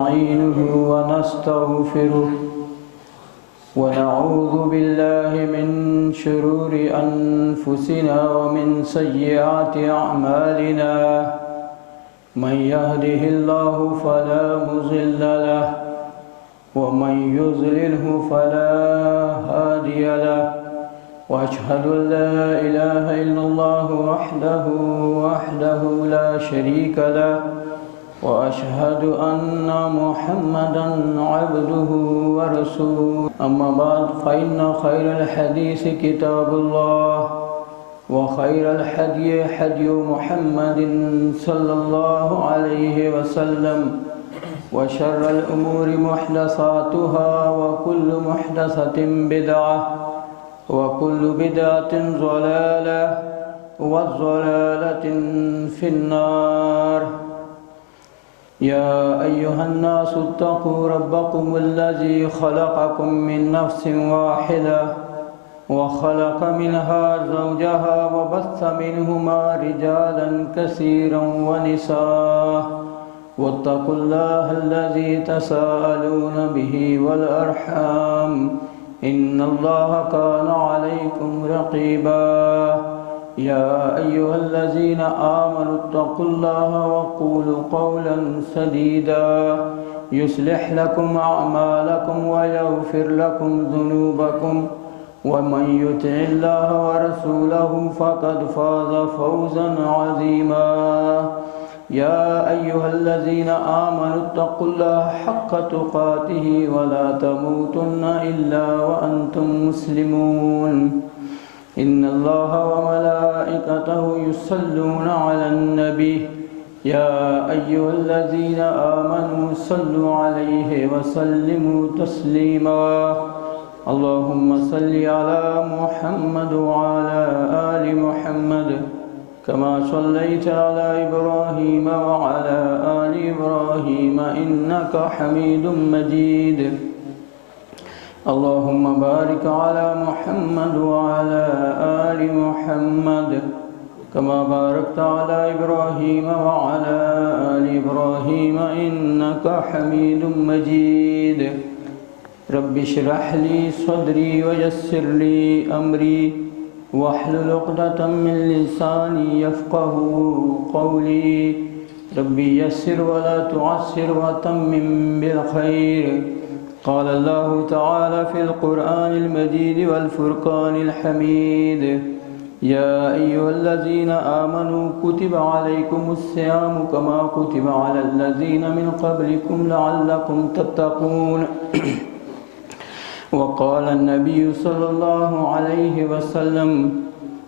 نستعينه ونستغفره ونعوذ بالله من شرور أنفسنا ومن سيئات أعمالنا من يهده الله فلا مضل له ومن يضلله فلا هادي له وأشهد أن لا إله إلا الله وحده لا شريك له وأشهد أن محمدًا عبده ورسوله أما بعد فإن خير الحديث كتاب الله وخير الهدي هدي محمد صلى الله عليه وسلم وشر الأمور محدثاتها وكل محدثة بدعة وكل بدعة ضلالة والضلالة في النار. يا أيها الناس اتقوا ربكم الذي خلقكم من نفس واحدة وخلق منها زوجها وبث منهما رجالا كثيرا ونساء واتقوا الله الذي تساءلون به والأرحام إن الله كان عليكم رقيبا. يا أيها الذين آمنوا اتقوا الله وقولوا قولا سديدا يصلح لكم أعمالكم ويغفر لكم ذنوبكم ومن يطع الله ورسوله فقد فاز فوزا عظيما. يا أيها الذين آمنوا اتقوا الله حق تقاته ولا تموتن إلا وأنتم مسلمون. إن الله وملائكته يصلون على النبي يا أيها الذين آمنوا صلوا عليه وسلموا تسليما. اللهم صل على محمد وعلى آل محمد كما صليت على إبراهيم وعلى آل إبراهيم إنك حميد مجيد. اللهم بارك على محمد وعلى آل محمد كما باركت على إبراهيم وعلى آل إبراهيم إنك حميد مجيد. رب اشرح لي صدري ويسر لي أمري واحلل عقدة من لساني يفقه قولي. ربي يسر ولا تعسر وتمم بالخير. قال الله تعالى في القرآن المجيد والفرقان الحميد يا أيها الذين آمنوا كتب عليكم الصيام كما كتب على الذين من قبلكم لعلكم تتقون. وقال النبي صلى الله عليه وسلم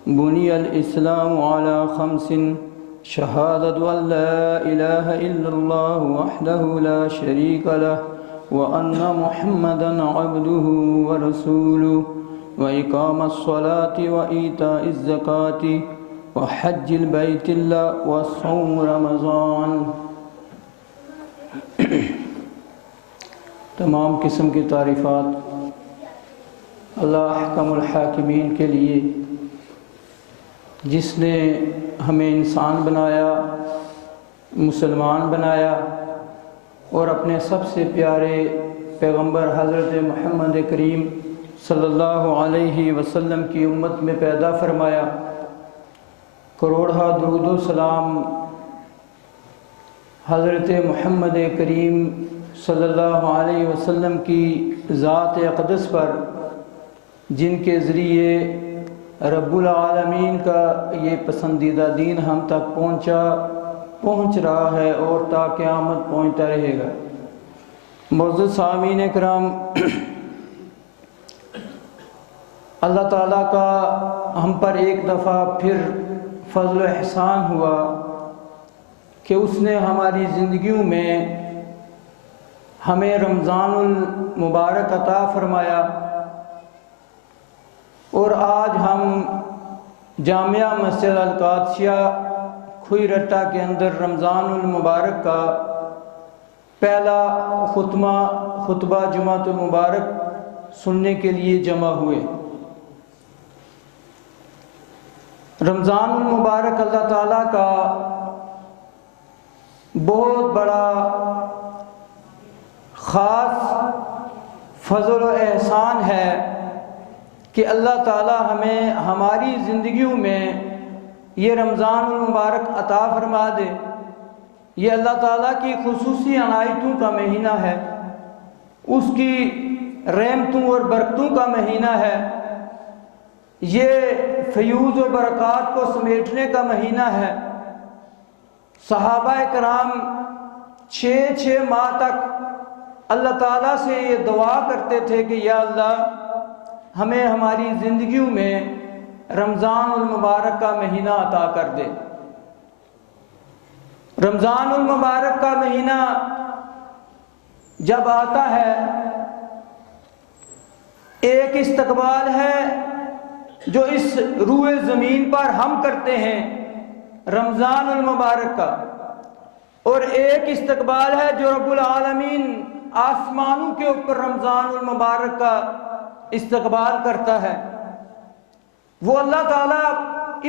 بني الإسلام على 5: شهادة أن لا إله إلا الله وحده لا شريك له وأن محمدًا عبده ورسوله وإقام الصلاة وإيتاء الزكاة وحج البيت الله وصوم رمضان. تمام قسم کی تعریفات اللہ احکم الحاکمین کے لیے جس نے ہمیں انسان بنایا، مسلمان بنایا اور اپنے سب سے پیارے پیغمبر حضرت محمد کریم صلی اللہ علیہ وسلم کی امت میں پیدا فرمایا. کروڑہ درود و سلام حضرت محمد کریم صلی اللہ علیہ وسلم کی ذات اقدس پر جن کے ذریعے رب العالمین کا یہ پسندیدہ دین ہم تک پہنچ رہا ہے اور تا قیامت پہنچتا رہے گا. معزز سامعین کرام، اللہ تعالیٰ کا ہم پر ایک دفعہ پھر فضل و احسان ہوا کہ اس نے ہماری زندگیوں میں ہمیں رمضان المبارک عطا فرمایا اور آج ہم جامعہ مسجد القادسیہ کھوئی رٹا کے اندر رمضان المبارک کا پہلا خطبہ جمعۃ المبارک سننے کے لیے جمع ہوئے. رمضان المبارک اللہ تعالیٰ کا بہت بڑا خاص فضل و احسان ہے کہ اللہ تعالی ہمیں ہماری زندگیوں میں یہ رمضان المبارک عطا فرما دے۔ یہ اللہ تعالیٰ کی خصوصی عنایتوں کا مہینہ ہے، اس کی رحمتوں اور برکتوں کا مہینہ ہے، یہ فیوز و برکات کو سمیٹنے کا مہینہ ہے۔ صحابہ کرام 6 ماہ تک اللہ تعالیٰ سے یہ دعا کرتے تھے کہ یا اللہ ہمیں ہماری زندگیوں میں رمضان المبارک کا مہینہ عطا کر دے۔ رمضان المبارک کا مہینہ جب آتا ہے ایک استقبال ہے جو اس روئے زمین پر ہم کرتے ہیں رمضان المبارک کا، اور ایک استقبال ہے جو رب العالمین آسمانوں کے اوپر رمضان المبارک کا استقبال کرتا ہے۔ وہ اللہ تعالیٰ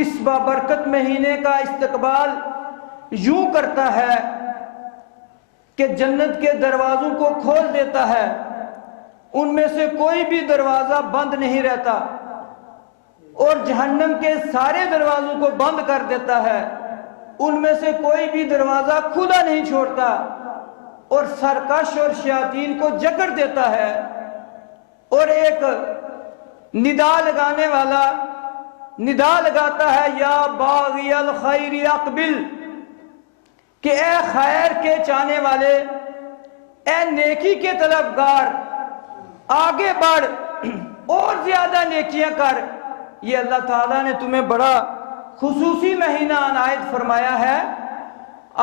اس بابرکت مہینے کا استقبال یوں کرتا ہے کہ جنت کے دروازوں کو کھول دیتا ہے، ان میں سے کوئی بھی دروازہ بند نہیں رہتا، اور جہنم کے سارے دروازوں کو بند کر دیتا ہے، ان میں سے کوئی بھی دروازہ کھلا نہیں چھوڑتا، اور سرکش اور شیاطین کو جکڑ دیتا ہے، اور ایک ندا لگانے والا ندا لگاتا ہے یا باغی الخیر اقبل، کہ اے خیر کے چاہنے والے، اے نیکی کے طلبگار، آگے بڑھ اور زیادہ نیکیاں کر۔ یہ اللہ تعالیٰ نے تمہیں بڑا خصوصی مہینہ عنایت فرمایا ہے،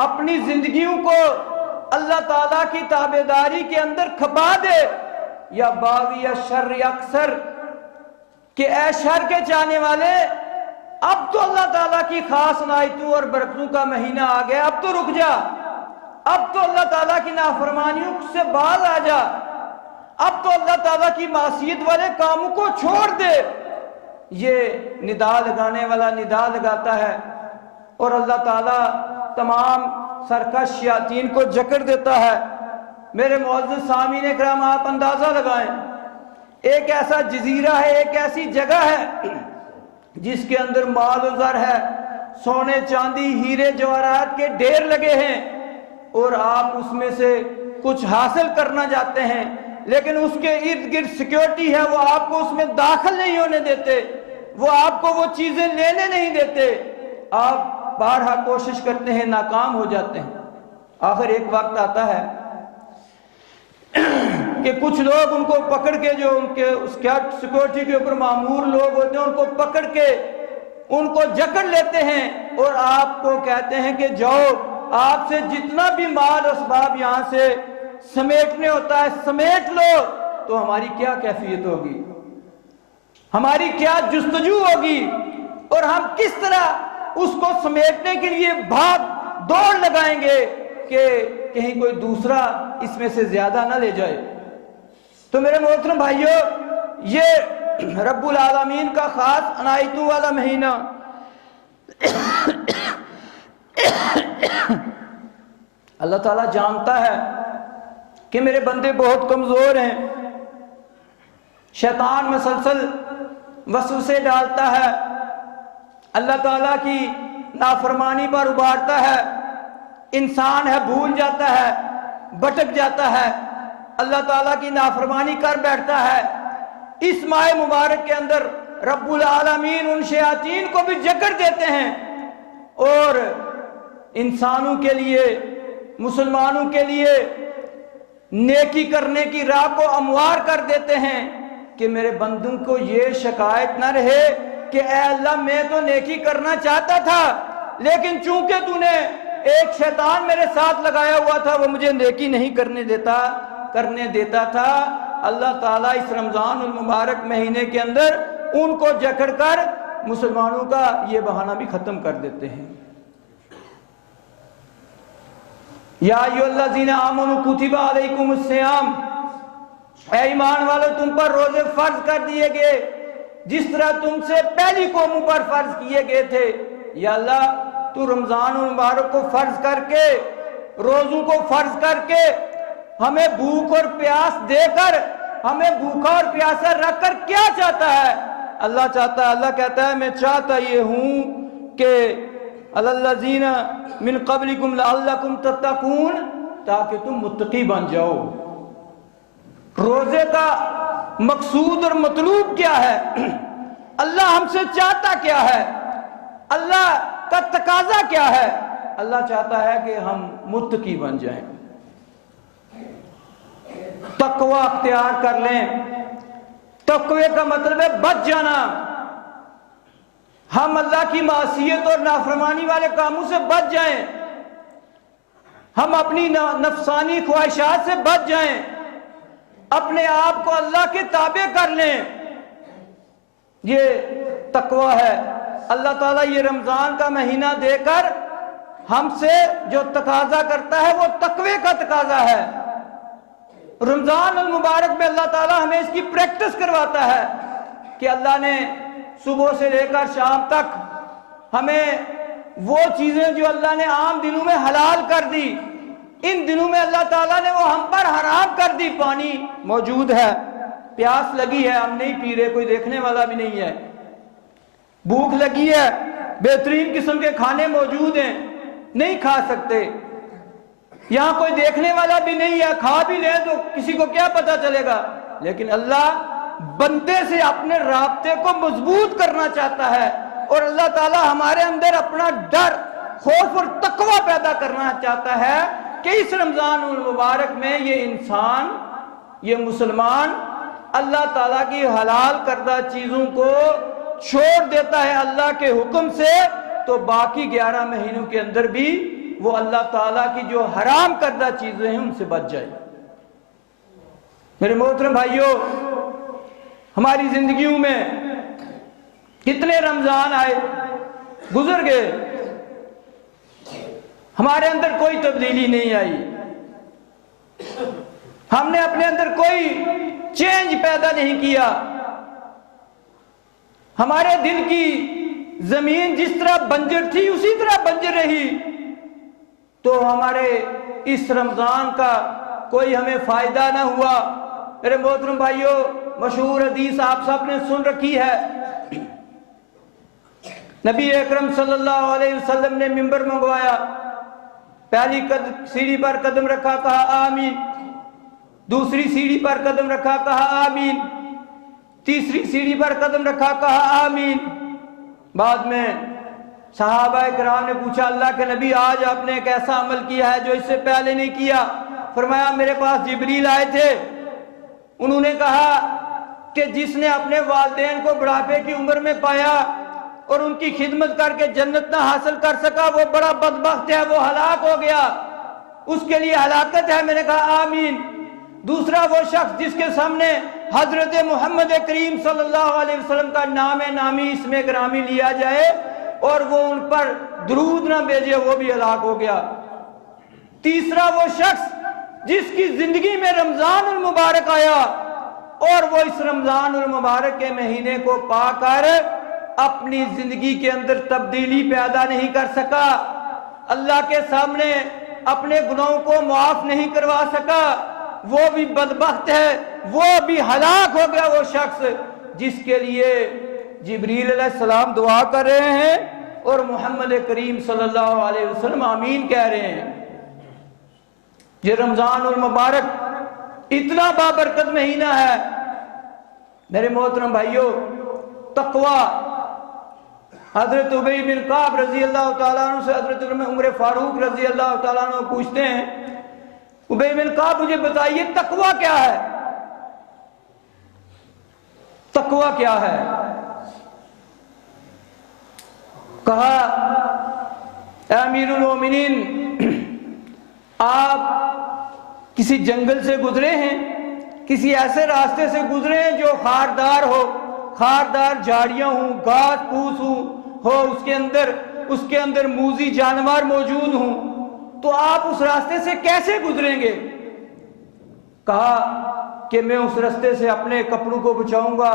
اپنی زندگیوں کو اللہ تعالیٰ کی تابعداری کے اندر کھپا دے۔ یا باغی الشر اکثر، کہ اے شر کے چاہنے والے، اب تو اللہ تعالیٰ کی خاص عنایتوں اور برکتوں کا مہینہ آ گیا، اب تو رک جا، اب تو اللہ تعالیٰ کی نافرمانیوں سے باز آ جا، اب تو اللہ تعالیٰ کی معصیت والے کاموں کو چھوڑ دے۔ یہ ندا لگانے والا ندا لگاتا ہے، اور اللہ تعالیٰ تمام سرکش شیاطین کو جکڑ دیتا ہے۔ میرے معزز سامعین کرام، آپ اندازہ لگائیں، ایک ایسا جزیرہ ہے، ایک ایسی جگہ ہے جس کے اندر مال و زر ہے، سونے چاندی ہیرے جواہرات کے ڈھیر لگے ہیں، اور آپ اس میں سے کچھ حاصل کرنا چاہتے ہیں، لیکن اس کے ارد گرد سیکیورٹی ہے، وہ آپ کو اس میں داخل نہیں ہونے دیتے، وہ آپ کو وہ چیزیں لینے نہیں دیتے، آپ بارہا کوشش کرتے ہیں، ناکام ہو جاتے ہیں۔ آخر ایک وقت آتا ہے کہ کچھ لوگ ان کو پکڑ کے، جو ان کے سیکورٹی کے اوپر مامور لوگ ہوتے ہیں، ان کو پکڑ کے ان کو جکڑ لیتے ہیں، اور آپ کو کہتے ہیں کہ جاؤ، آپ سے جتنا بھی مال اسباب یہاں سے سمیٹنے ہوتا ہے سمیٹ لو۔ تو ہماری کیا کیفیت ہوگی، ہماری کیا جستجو ہوگی، اور ہم کس طرح اس کو سمیٹنے کے لیے بھاگ دوڑ لگائیں گے کہ کہیں کوئی دوسرا اس میں سے زیادہ نہ لے جائے۔ تو میرے محترم بھائیوں، یہ رب العالمین کا خاص عنایتوں والا مہینہ اللہ تعالیٰ جانتا ہے کہ میرے بندے بہت کمزور ہیں، شیطان مسلسل وسوسے ڈالتا ہے، اللہ تعالیٰ کی نافرمانی پر ابھارتا ہے، انسان ہے بھول جاتا ہے، بھٹک جاتا ہے، اللہ تعالیٰ کی نافرمانی کر بیٹھتا ہے۔ اس ماہ مبارک کے اندر رب العالمین ان شیاطین کو بھی جکڑ دیتے ہیں، اور انسانوں کے لیے، مسلمانوں کے لیے نیکی کرنے کی راہ کو ہموار کر دیتے ہیں کہ میرے بندوں کو یہ شکایت نہ رہے کہ اے اللہ میں تو نیکی کرنا چاہتا تھا، لیکن چونکہ تو نے ایک شیطان میرے ساتھ لگایا ہوا تھا، وہ مجھے نیکی نہیں کرنے دیتا تھا۔ اللہ تعالیٰ اس رمضان المبارک مہینے کے اندر ان کو جکڑ کر مسلمانوں کا یہ بہانہ بھی ختم کر دیتے ہیں۔ یا ایھا الذین آمنوا کتب علیکم الصیام، اے ایمان والو تم پر روزے فرض کر دیے گئے جس طرح تم سے پہلی قوموں پر فرض کیے گئے تھے۔ یا اللہ تو رمضان المبارک کو فرض کر کے، روزوں کو فرض کر کے ہمیں بھوک اور پیاس دے کر، ہمیں بھوکا اور پیاسا رکھ کر کیا چاہتا ہے؟ اللہ چاہتا ہے، اللہ کہتا ہے میں چاہتا یہ ہوں کہ الذین من قبلکم لعلکم تتقون، تاکہ تم متقی بن جاؤ۔ روزے کا مقصود اور مطلوب کیا ہے؟ اللہ ہم سے چاہتا کیا ہے؟ اللہ کا تقاضا کیا ہے؟ اللہ چاہتا ہے کہ ہم متقی بن جائیں، تقوی اختیار کر لیں۔ تقوی کا مطلب ہے بچ جانا، ہم اللہ کی معصیت اور نافرمانی والے کاموں سے بچ جائیں، ہم اپنی نفسانی خواہشات سے بچ جائیں، اپنے آپ کو اللہ کے تابع کر لیں۔ یہ تقوی ہے۔ اللہ تعالیٰ یہ رمضان کا مہینہ دے کر ہم سے جو تقاضا کرتا ہے وہ تقوی کا تقاضا ہے۔ رمضان المبارک میں اللہ تعالیٰ ہمیں اس کی پریکٹس کرواتا ہے کہ اللہ نے صبح سے لے کر شام تک ہمیں وہ چیزیں جو اللہ نے عام دنوں میں حلال کر دی، ان دنوں میں اللہ تعالیٰ نے وہ ہم پر حرام کر دی۔ پانی موجود ہے، پیاس لگی ہے، ہم نہیں پی رہے، کوئی دیکھنے والا بھی نہیں ہے۔ بھوک لگی ہے، بہترین قسم کے کھانے موجود ہیں، نہیں کھا سکتے، یہاں کوئی دیکھنے والا بھی نہیں ہے، کھا بھی لیں تو کسی کو کیا پتا چلے گا۔ لیکن اللہ بندے سے اپنے رابطے کو مضبوط کرنا چاہتا ہے، اور اللہ تعالیٰ ہمارے اندر اپنا ڈر، خوف اور تقوی پیدا کرنا چاہتا ہے کہ اس رمضان المبارک میں یہ انسان، یہ مسلمان اللہ تعالیٰ کی حلال کردہ چیزوں کو چھوڑ دیتا ہے اللہ کے حکم سے، تو باقی 11 مہینوں کے اندر بھی وہ اللہ تعالیٰ کی جو حرام کردہ چیزیں ہیں ان سے بچ جائے۔ میرے محترم بھائیوں، ہماری زندگیوں میں کتنے رمضان آئے، گزر گئے، ہمارے اندر کوئی تبدیلی نہیں آئی، ہم نے اپنے اندر کوئی چینج پیدا نہیں کیا۔ ہمارے دل کی زمین جس طرح بنجر تھی اسی طرح بنجر رہی، تو ہمارے اس رمضان کا کوئی ہمیں فائدہ نہ ہوا۔ میرے محترم بھائیوں، مشہور حدیث آپ سب نے سن رکھی ہے، نبی اکرم صلی اللہ علیہ وسلم نے منبر منگوایا، پہلی سیڑھی پر قدم رکھا، کہا آمین، دوسری سیڑھی پر قدم رکھا، کہا آمین، تیسری سیڑھی پر قدم رکھا، کہا آمین۔ بعد میں صحابہ کرام نے پوچھا، اللہ کے نبی آج آپ نے ایک ایسا عمل کیا ہے جو اس سے پہلے نہیں کیا۔ فرمایا میرے پاس جبریل آئے تھے، انہوں نے کہا کہ جس نے اپنے والدین کو بڑھاپے کی عمر میں پایا اور ان کی خدمت کر کے جنت نہ حاصل کر سکا وہ بڑا بدبخت ہے، وہ ہلاک ہو گیا، اس کے لیے ہلاکت ہے۔ میں نے کہا آمین۔ دوسرا وہ شخص جس کے سامنے حضرت محمد کریم صلی اللہ علیہ وسلم کا نام نامی اسم گرامی لیا جائے اور وہ ان پر درود نہ بھیجے، وہ بھی ہلاک ہو گیا۔ تیسرا وہ شخص جس کی زندگی میں رمضان المبارک آیا اور وہ اس رمضان المبارک کے مہینے کو پا کر اپنی زندگی کے اندر تبدیلی پیدا نہیں کر سکا، اللہ کے سامنے اپنے گناہوں کو معاف نہیں کروا سکا، وہ بھی بدبخت ہے، وہ بھی ہلاک ہو گیا۔ وہ شخص جس کے لیے جبریل علیہ السلام دعا کر رہے ہیں اور محمد کریم صلی اللہ علیہ وسلم آمین کہہ رہے ہیں۔ یہ رمضان المبارک اتنا بابرکت مہینہ ہے میرے محترم بھائیوں۔ تقوی، حضرت ابی بن کعب رضی اللہ تعالیٰ عنہ سے حضرت عمر فاروق رضی اللہ تعالیٰ عنہ پوچھتے ہیں، ابی بن کعب مجھے بتائیے تقوی کیا ہے؟ تقوی کیا ہے؟ کہا اے امیر المومنین، آپ کسی جنگل سے گزرے ہیں، کسی ایسے راستے سے گزرے ہیں جو خاردار ہو، خاردار جھاڑیاں ہوں، گھاس پھوس ہو، اس کے اندر موذی جانور موجود ہوں، تو آپ اس راستے سے کیسے گزریں گے؟ کہا کہ میں اس راستے سے اپنے کپڑوں کو بچاؤں گا،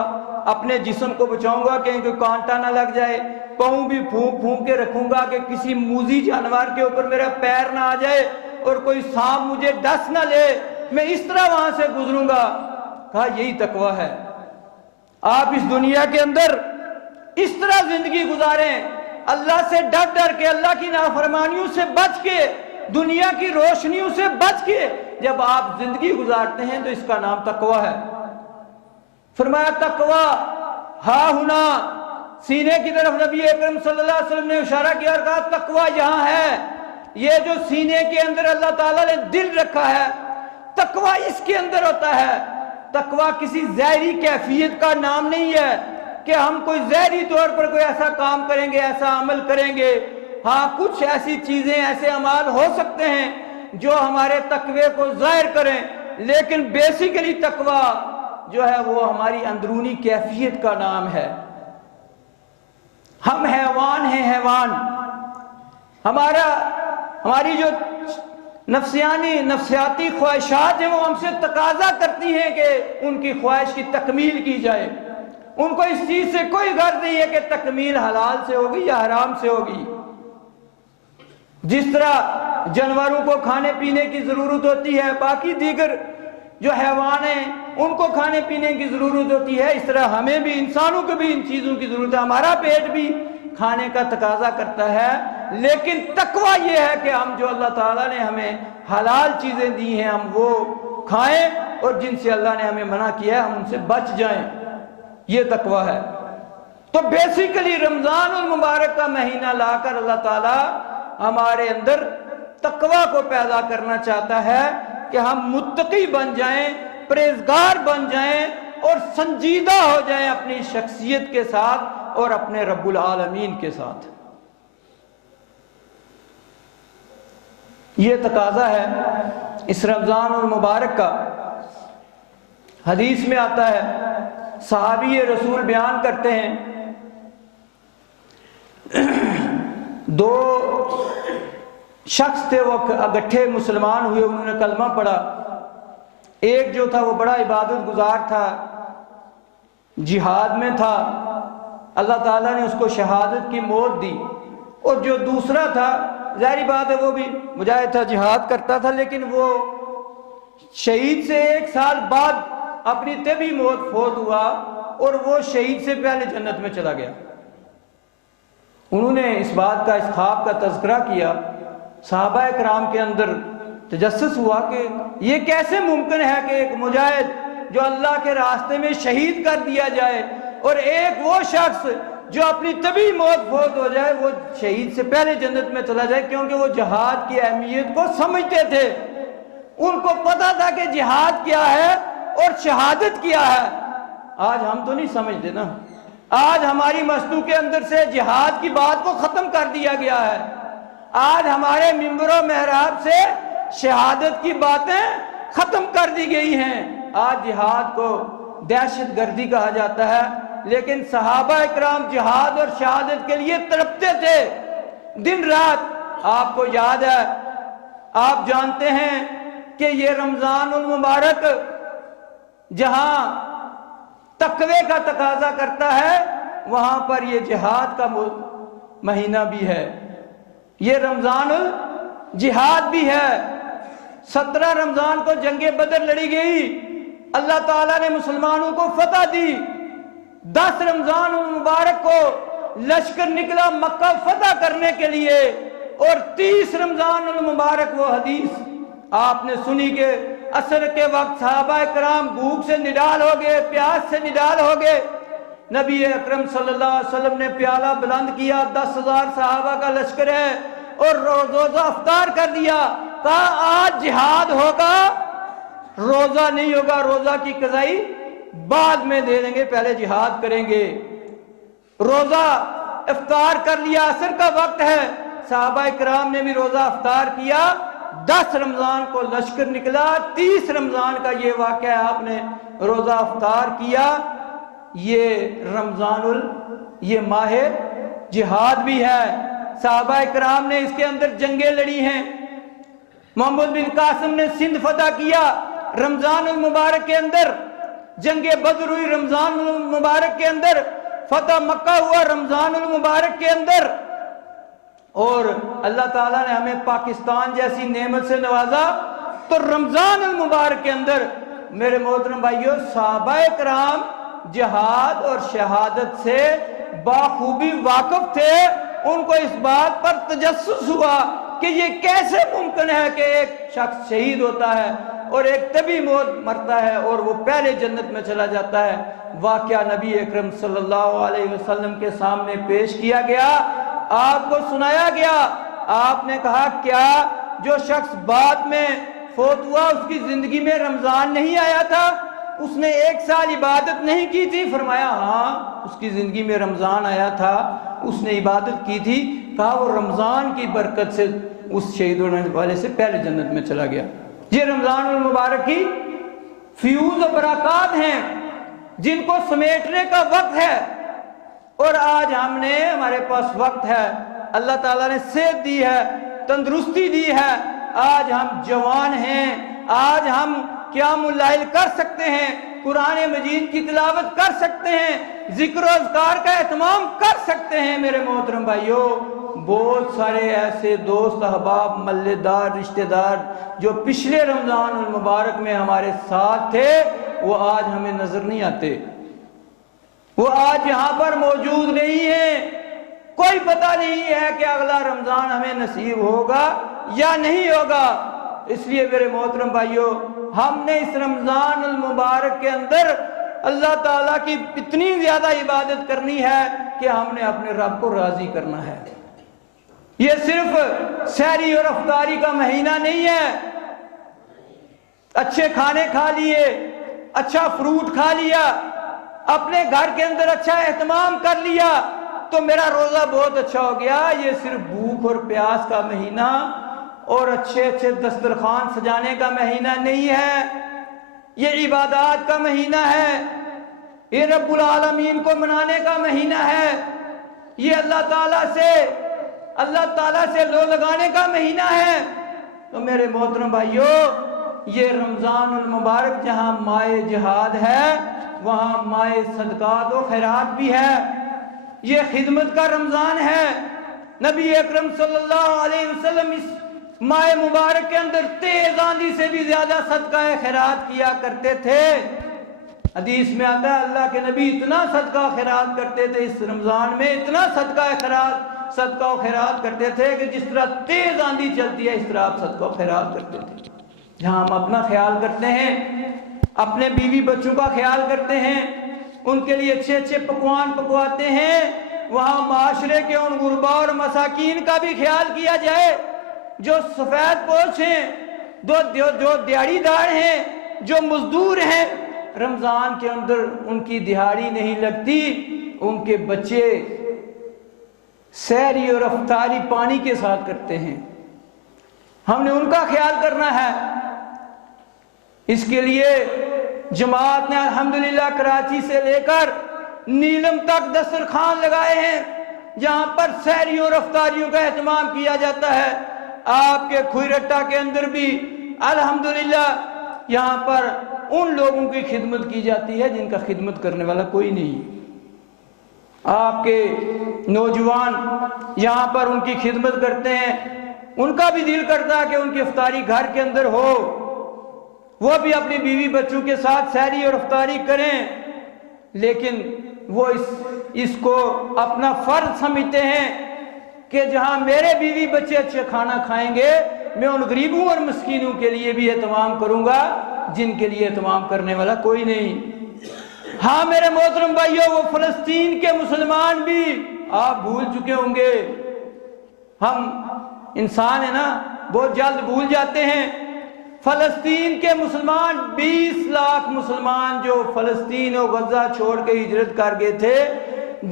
اپنے جسم کو بچاؤں گا کہ کوئی کانٹا نہ لگ جائے، پاؤں بھی پھونک پھونک کے رکھوں گا کہ کسی موذی جانور کے اوپر میرا پیر نہ آ جائے اور کوئی سانپ مجھے ڈس نہ لے، میں اس طرح وہاں سے گزروں گا. کہا یہی تقوی ہے. آپ اس دنیا کے اندر اس طرح زندگی گزاریں، اللہ سے ڈر ڈر کے، اللہ کی نافرمانیوں سے بچ کے، دنیا کی روشنیوں سے بچ کے جب آپ زندگی گزارتے ہیں تو اس کا نام تقوی ہے. فرمایا تقوی ہا ہنا، سینے کی طرف نبی اکرم صلی اللہ علیہ وسلم نے اشارہ کیا اور کہا تقوی یہاں ہے. یہ جو سینے کے اندر اللہ تعالیٰ نے دل رکھا ہے، تقوی اس کے اندر ہوتا ہے. تقوی کسی ظاہری کیفیت کا نام نہیں ہے کہ ہم کوئی ظاہری طور پر کوئی ایسا کام کریں گے، ایسا عمل کریں گے. ہاں کچھ ایسی چیزیں، ایسے اعمال ہو سکتے ہیں جو ہمارے تقوی کو ظاہر کریں، لیکن بیسیکلی تقوی جو ہے وہ ہماری اندرونی کیفیت کا نام ہے. ہم حیوان ہیں، حیوان. ہماری جو نفسیاتی خواہشات ہیں وہ ہم سے تقاضا کرتی ہیں کہ ان کی خواہش کی تکمیل کی جائے. ان کو اس چیز سے کوئی غرض نہیں ہے کہ تکمیل حلال سے ہوگی یا حرام سے ہوگی. جس طرح جانوروں کو کھانے پینے کی ضرورت ہوتی ہے، باقی دیگر جو حیوان ہیں ان کو کھانے پینے کی ضرورت ہوتی ہے، اس طرح ہمیں بھی، انسانوں کو بھی ان چیزوں کی ضرورت ہے. ہمارا پیٹ بھی کھانے کا تقاضا کرتا ہے، لیکن تقوی یہ ہے کہ ہم جو اللہ تعالیٰ نے ہمیں حلال چیزیں دی ہیں ہم وہ کھائیں، اور جن سے اللہ نے ہمیں منع کیا ہے ہم ان سے بچ جائیں. یہ تقوی ہے. تو بیسیکلی رمضان المبارک کا مہینہ لا کر اللہ تعالیٰ ہمارے اندر تقوی کو پیدا کرنا چاہتا ہے کہ ہم متقی بن جائیں، پرہیزگار بن جائیں اور سنجیدہ ہو جائیں اپنی شخصیت کے ساتھ اور اپنے رب العالمین کے ساتھ. یہ تقاضا ہے اس رمضان المبارک کا. حدیث میں آتا ہے، صحابی رسول بیان کرتے ہیں، دو شخص تھے، وہ اکٹھے مسلمان ہوئے، انہوں نے کلمہ پڑھا. ایک جو تھا وہ بڑا عبادت گزار تھا، جہاد میں تھا، اللہ تعالیٰ نے اس کو شہادت کی موت دی. اور جو دوسرا تھا، ظاہری بات ہے وہ بھی مجاہد تھا، جہاد کرتا تھا، لیکن وہ شہید سے 1 سال بعد اپنی طبی موت فوت ہوا اور وہ شہید سے پہلے جنت میں چلا گیا. انہوں نے اس بات کا، اس خواب کا تذکرہ کیا. صحابہ کرام کے اندر تجسس ہوا کہ یہ کیسے ممکن ہے کہ ایک مجاہد جو اللہ کے راستے میں شہید کر دیا جائے اور ایک وہ شخص جو اپنی طبی موت فوت ہو جائے وہ شہید سے پہلے جنت میں چلا جائے. کیونکہ وہ جہاد کی اہمیت کو سمجھتے تھے، ان کو پتا تھا کہ جہاد کیا ہے اور شہادت کیا ہے. آج ہم تو نہیں سمجھتے نا. آج ہماری مستوں کے اندر سے جہاد کی بات کو ختم کر دیا گیا ہے. آج ہمارے ممبر و محراب سے شہادت کی باتیں ختم کر دی گئی ہیں. آج جہاد کو دہشت گردی کہا جاتا ہے، لیکن صحابہ اکرام جہاد اور شہادت کے لیے تڑپتے تھے دن رات. آپ کو یاد ہے، آپ جانتے ہیں کہ یہ رمضان المبارک جہاں تقوی کا تقاضا کرتا ہے وہاں پر یہ جہاد کا مہینہ بھی ہے. یہ رمضان الجہاد بھی ہے. 17 رمضان کو جنگ بدر لڑی گئی، اللہ تعالیٰ نے مسلمانوں کو فتح دی. 10 رمضان المبارک کو لشکر نکلا مکہ فتح کرنے کے لیے، اور 30 رمضان المبارک وہ حدیث آپ نے سنی کہ عصر کے وقت صحابہ کرام بھوک سے نڈال ہو گئے، پیاس سے نڈال ہو گئے. نبی اکرم صلی اللہ علیہ وسلم نے پیالہ بلند کیا، 10,000 صحابہ کا لشکر ہے، اور روزہ افطار کر دیا. کہا آج جہاد ہوگا، روزہ نہیں ہوگا، روزہ کی قضائی بعد میں دے دیں گے، پہلے جہاد کریں گے. روزہ افطار کر لیا، عصر کا وقت ہے، صحابہ کرام نے بھی روزہ افطار کیا. 10 رمضان کو لشکر نکلا، 30 رمضان کا یہ واقعہ ہے، آپ نے روزہ افطار کیا. یہ رمضان یہ ماہ جہاد بھی ہے. صحابہ کرام نے اس کے اندر جنگیں لڑی ہیں. محمد بن قاسم نے سندھ فتح کیا رمضان المبارک کے اندر، جنگ بدر ہوئی رمضان المبارک کے اندر، فتح مکہ ہوا رمضان المبارک کے اندر. اور اللہ تعالیٰ نے ہمیں پاکستان جیسی نعمت سے نوازا تو رمضان المبارک کے اندر میرے محترم بھائیوں صحابہ کرام جہاد اور شہادت سے باخوبی واقف تھے. ان کو اس بات پر تجسس ہوا کہ یہ کیسے ممکن ہے کہ ایک شخص شہید ہوتا ہے اور ایک طبی موت مرتا ہے اور وہ پہلے جنت میں چلا جاتا ہے. واقعہ نبی اکرم صلی اللہ علیہ وسلم کے سامنے پیش کیا گیا, آپ کو سنایا گیا. آپ نے کہا کیا جو شخص بعد میں فوت ہوا اس کی زندگی میں رمضان نہیں آیا تھا, اس نے 1 سال عبادت نہیں کی تھی؟ فرمایا ہاں اس کی زندگی میں رمضان آیا تھا, اس نے عبادت کی تھی. کہا وہ رمضان کی برکت سے اس شہید ہونے والے سے پہلے جنت میں چلا گیا. یہ رمضان المبارک کی فیوز و برکات ہیں جن کو سمیٹنے کا وقت ہے. اور آج ہمارے پاس وقت ہے, اللہ تعالیٰ نے صحت دی ہے, تندرستی دی ہے, آج ہم جوان ہیں, آج ہم قیام اللیل کر سکتے ہیں, قرآن مجید کی تلاوت کر سکتے ہیں, ذکر و اذکار کا اہتمام کر سکتے ہیں. میرے محترم بھائیوں بہت سارے ایسے دوست احباب محلے دار رشتہ دار جو پچھلے رمضان المبارک میں ہمارے ساتھ تھے وہ آج ہمیں نظر نہیں آتے, وہ آج یہاں پر موجود نہیں ہیں. کوئی پتہ نہیں ہے کہ اگلا رمضان ہمیں نصیب ہوگا یا نہیں ہوگا. اس لیے میرے محترم بھائیوں ہم نے اس رمضان المبارک کے اندر اللہ تعالیٰ کی اتنی زیادہ عبادت کرنی ہے کہ ہم نے اپنے رب کو راضی کرنا ہے. یہ صرف سحری اور افطاری کا مہینہ نہیں ہے. اچھے کھانے کھا لیے, اچھا فروٹ کھا لیا, اپنے گھر کے اندر اچھا اہتمام کر لیا تو میرا روزہ بہت اچھا ہو گیا. یہ صرف بھوک اور پیاس کا مہینہ اور اچھے اچھے دسترخوان سجانے کا مہینہ نہیں ہے. یہ عبادات کا مہینہ ہے, یہ رب العالمین کو منانے کا مہینہ ہے, یہ اللہ تعالیٰ سے لو لگانے کا مہینہ ہے. تو میرے محترم بھائیوں یہ رمضان المبارک جہاں مائے جہاد ہے وہاں مائے صدقات و خیرات بھی ہے. یہ خدمت کا رمضان ہے. نبی اکرم صلی اللہ علیہ وسلم اس ماہ مبارک کے اندر تیز آندھی سے بھی زیادہ صدقہ خیرات کیا کرتے تھے. حدیث میں آتا ہے اللہ کے نبی اتنا صدقہ خیرات کرتے تھے اس رمضان میں, اتنا صدقہ و خیرات کرتے تھے کہ جس طرح تیز آندھی چلتی ہے اس طرح آپ صدقہ و خیرات کرتے تھے. جہاں ہم اپنا خیال کرتے ہیں, اپنے بیوی بچوں کا خیال کرتے ہیں, ان کے لیے اچھے اچھے پکوان پکواتے ہیں, وہاں معاشرے کے ان غربا اور مساکین کا بھی خیال کیا جائے جو سفید پوش ہیں, جو دیہڑی دار ہیں, جو مزدور ہیں. رمضان کے اندر ان کی دیہاڑی نہیں لگتی, ان کے بچے سحری اور افطاری پانی کے ساتھ کرتے ہیں. ہم نے ان کا خیال کرنا ہے. اس کے لیے جماعت نے الحمدللہ کراچی سے لے کر نیلم تک دسترخوان لگائے ہیں جہاں پر سحریوں اور افطاریوں کا اہتمام کیا جاتا ہے. آپ کے کھوئی رٹا کے اندر بھی الحمدللہ یہاں پر ان لوگوں کی خدمت کی جاتی ہے جن کا خدمت کرنے والا کوئی نہیں. آپ کے نوجوان یہاں پر ان کی خدمت کرتے ہیں, ان کا بھی دل کرتا ہے کہ ان کی افطاری گھر کے اندر ہو, وہ بھی اپنی بیوی بچوں کے ساتھ سحری اور افطاری کریں, لیکن وہ اس کو اپنا فرض سمجھتے ہیں کہ جہاں میرے بیوی بچے اچھے کھانا کھائیں گے میں ان غریبوں اور مسکینوں کے لیے بھی اہتمام کروں گا جن کے لیے اہتمام کرنے والا کوئی نہیں. ہاں میرے محترم بھائیوں وہ فلسطین کے مسلمان بھی آپ بھول چکے ہوں گے. ہم انسان ہیں نا, بہت جلد بھول جاتے ہیں. فلسطین کے مسلمان 20 لاکھ مسلمان جو فلسطین و غزہ چھوڑ کے ہجرت کر گئے تھے,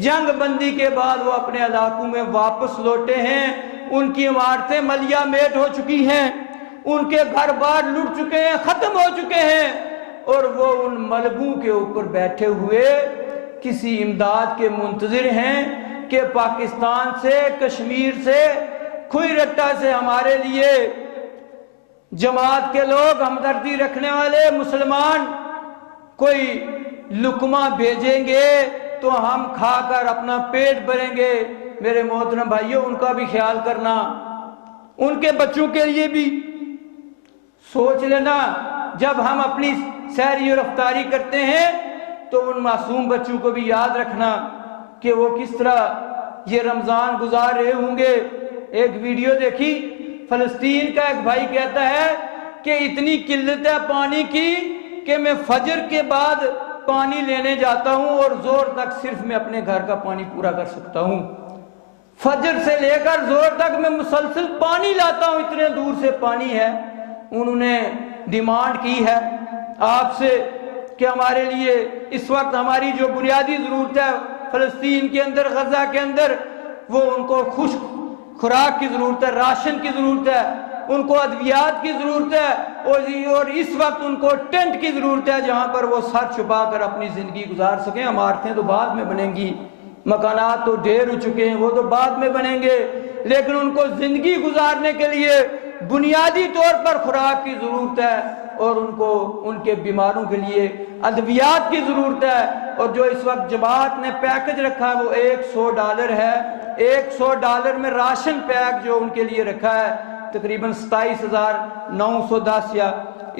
جنگ بندی کے بعد وہ اپنے علاقوں میں واپس لوٹے ہیں. ان کی عمارتیں ملیا میٹ ہو چکی ہیں, ان کے گھر بار لٹ چکے ہیں, ختم ہو چکے ہیں, اور وہ ان ملبوں کے اوپر بیٹھے ہوئے کسی امداد کے منتظر ہیں کہ پاکستان سے, کشمیر سے, کھوئی رٹا سے ہمارے لیے جماعت کے لوگ, ہمدردی رکھنے والے مسلمان کوئی لقمہ بھیجیں گے تو ہم کھا کر اپنا پیٹ بھریں گے. میرے محترم بھائیوں ان کا بھی خیال کرنا, ان کے بچوں کے لیے بھی سوچ لینا جب ہم اپنی سیری اور افطاری کرتے ہیں تو ان معصوم بچوں کو بھی یاد رکھنا کہ وہ کس طرح یہ رمضان گزار رہے ہوں گے۔ ایک ویڈیو دیکھی، فلسطین کا ایک بھائی کہتا ہے کہ اتنی قلت ہے پانی کی کہ میں فجر کے بعد پانی لینے جاتا ہوں اور زور تک صرف میں اپنے گھر کا پانی پورا کر سکتا ہوں۔ فجر سے لے کر زور تک میں مسلسل پانی لاتا ہوں، اتنے دور سے پانی ہے۔ انہوں نے ڈیمانڈ کی ہے آپ سے کہ ہمارے لیے اس وقت ہماری جو بنیادی ضرورت ہے فلسطین کے اندر، غزہ کے اندر، وہ ان کو خشک خوراک کی ضرورت ہے، راشن کی ضرورت ہے، ان کو ادویات کی ضرورت ہے، اور اس وقت ان کو ٹینٹ کی ضرورت ہے جہاں پر وہ سر چھپا کر اپنی زندگی گزار سکیں۔ عمارتیں تو بعد میں بنیں گی، مکانات تو ڈھیر ہو چکے ہیں، وہ تو بعد میں بنیں گے، لیکن ان کو زندگی گزارنے کے لیے بنیادی طور پر خوراک کی ضرورت ہے، اور ان کو ان کے بیماروں کے لیے ادویات کی ضرورت ہے۔ اور جو اس وقت جماعت نے پیکج رکھا ہے وہ $100 ہے۔ $100 میں راشن پیک جو ان کے لیے رکھا ہے تقریباً 27,910 یا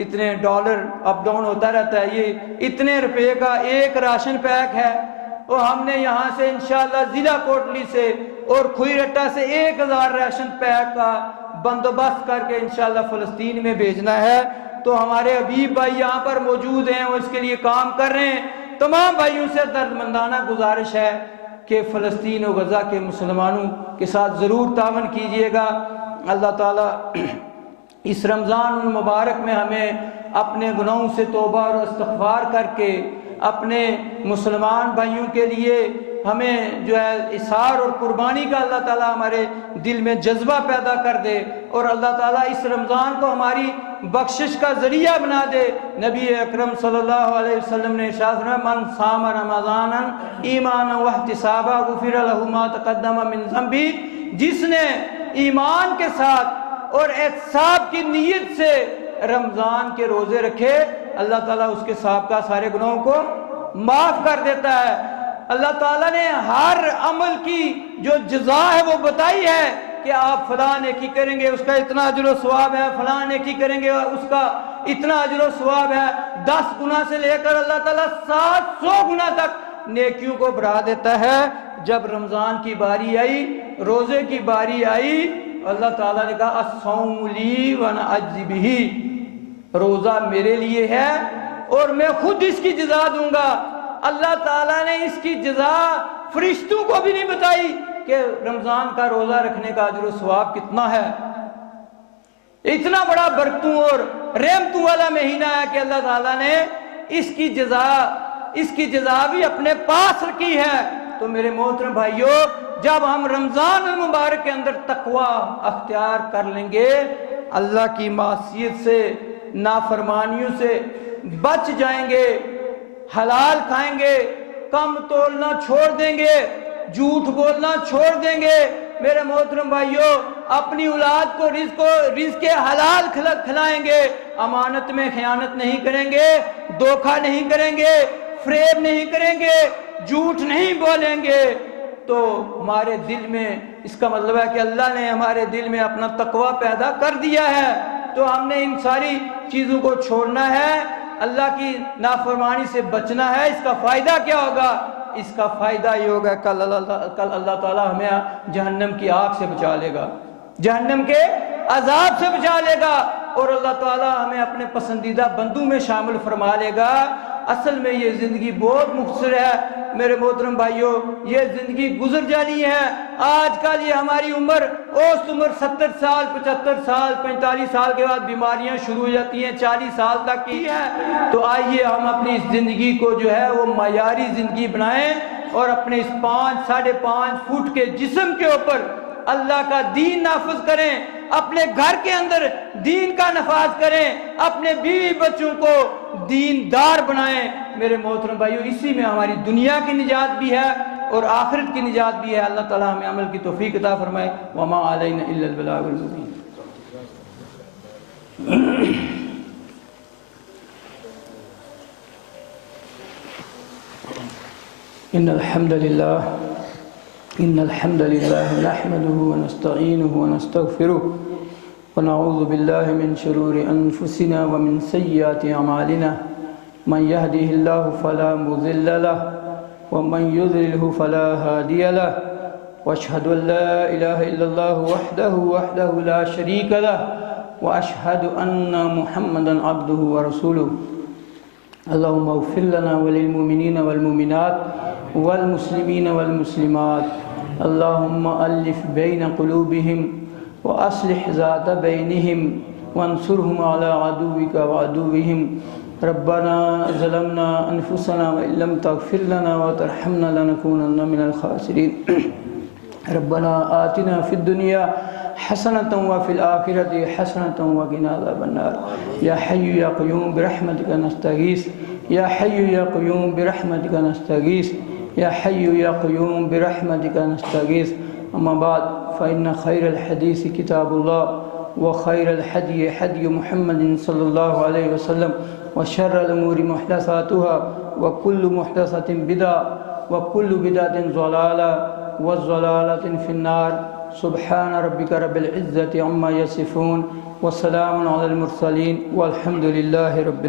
اتنے ڈالر اپ ڈاؤن ہوتا رہتا ہے، یہ اتنے روپے کا ایک راشن پیک ہے۔ اور ہم نے یہاں سے انشاءاللہ ضلع کوٹلی سے اور کھوئی رٹا سے 1000 راشن پیک کا بندوبست کر کے انشاءاللہ فلسطین میں بھیجنا ہے۔ تو ہمارے حبیب بھائی یہاں پر موجود ہیں، وہ اس کے لیے کام کر رہے ہیں۔ تمام بھائیوں سے دردمندانہ گزارش ہے کہ فلسطین و غزہ کے مسلمانوں کے ساتھ ضرور تعاون کیجئے گا۔ اللہ تعالیٰ اس رمضان المبارک میں ہمیں اپنے گناہوں سے توبہ اور استغفار کر کے اپنے مسلمان بھائیوں کے لیے ہمیں جو ہے اثار اور قربانی کا اللہ تعالیٰ ہمارے دل میں جذبہ پیدا کر دے، اور اللہ تعالیٰ اس رمضان کو ہماری بخشش کا ذریعہ بنا دے۔ نبی اکرم صلی اللہ علیہ وسلم نے ارشاد فرمایا من صام رمضانا ایمانا واحتسابا غفر له ما تقدم من ذنبہ، جس نے ایمان کے ساتھ اور احتساب کی نیت سے رمضان کے روزے رکھے، اللہ تعالیٰ اس کے سابقہ سارے گناہوں کو معاف کر دیتا ہے۔ اللہ تعالیٰ نے ہر عمل کی جو جزا ہے وہ بتائی ہے کہ آپ فلاں نیکی کریں گے اس کا اتنا اجر و ثواب ہے، فلاں نیکی کریں گے اس کا اتنا اجر و ثواب ہے۔ 10 گنا سے لے کر اللہ تعالیٰ 700 گنا تک نیکیوں کو بڑھا دیتا ہے۔ جب رمضان کی باری آئی، روزے کی باری آئی، اللہ تعالیٰ نے کہا الصوم لی وانا اجزی بہ، روزہ میرے لیے ہے اور میں خود اس کی جزا دوں گا۔ اللہ تعالیٰ نے اس کی جزا فرشتوں کو بھی نہیں بتائی کہ رمضان کا روزہ رکھنے کا اجر و ثواب کتنا ہے۔ اتنا بڑا برکتوں اور رحمتوں والا مہینہ ہے کہ اللہ تعالیٰ نے اس کی جزا بھی اپنے پاس رکھی ہے۔ تو میرے محترم بھائیوں، جب ہم رمضان المبارک کے اندر تقوی اختیار کر لیں گے، اللہ کی معصیت سے، نافرمانیوں سے بچ جائیں گے، حلال کھائیں گے، کم تولنا چھوڑ دیں گے، جھوٹ بولنا چھوڑ دیں گے، میرے محترم بھائیوں اپنی اولاد کو رزق حلال کھلائیں گے، امانت میں خیانت نہیں کریں گے، دھوکہ نہیں کریں گے، فریب نہیں کریں گے، جھوٹ نہیں بولیں گے، تو ہمارے دل میں اس کا مطلب ہے کہ اللہ نے ہمارے دل میں اپنا تقوی پیدا کر دیا ہے۔ تو ہم نے ان ساری چیزوں کو چھوڑنا ہے، اللہ کی نافرمانی سے بچنا ہے۔ اس کا فائدہ کیا ہوگا؟ اس کا فائدہ یہ ہوگا کل اللہ تعالیٰ ہمیں جہنم کی آگ سے بچا لے گا، جہنم کے عذاب سے بچا لے گا، اور اللہ تعالیٰ ہمیں اپنے پسندیدہ بندوں میں شامل فرما لے گا۔ اصل میں یہ زندگی بہت مختصر ہے میرے محترم بھائیوں، یہ زندگی گزر جانی ہے۔ آج کل یہ ہماری عمر 70 سال، 75 سال، 45 سال کے بعد بیماریاں شروع ہو جاتی ہیں، 40 سال تک کی ہے۔ تو آئیے ہم اپنی اس زندگی کو جو ہے وہ معیاری زندگی بنائیں، اور اپنے اس 5-5.5 فٹ کے جسم کے اوپر اللہ کا دین نافذ کریں، اپنے گھر کے اندر دین کا نفاذ کریں، اپنے بیوی بچوں کو دیندار بنائیں۔ میرے محترم بھائیوں، اسی میں ہماری دنیا کی نجات بھی ہے اور آخرت کی نجات بھی ہے۔ اللہ تعالیٰ ہمیں عمل کی توفیق عطا فرمائے۔ وما علینا الا البلاغ المبین۔ ان الحمد لله نحمده ونستعينه ونستغفره ونعوذ بالله من شرور أنفسنا ومن سيئات أعمالنا من يهده الله فلا مضل له ومن يضلله فلا هادي له وأشهد أن لا إله إلا الله وحده لا شريك له وأشهد أن محمدا عبده ورسوله اللهم اغفر لنا وللمؤمنين والمؤمنات والمسلمين والمسلمات اللهم ألف بين قلوبهم وأصلح ذات بينهم وانصرهم على عدوك وعدوهم ربنا ظلمنا أنفسنا وإن لم تغفر لنا وترحمنا لنكونن من الخاسرين ربنا آتنا في الدنيا حسنة وفي الآخرة حسنة وقنا عذاب النار يا حي يا قيوم برحمتك نستغيث يا حي يا قيوم برحمتك نستغيث يا حي يا قيوم برحمتك نستغيث أما بعد فإن خير الحديث كتاب الله وخير الهدي هدي محمد صلى الله عليه وسلم وشر الأمور محدثاتها وكل محدثة بدعة وكل بدعة ضلالة والضلالة في النار سبحان ربك رب العزة عما يصفون وسلام على المرسلين والحمد لله رب العالمين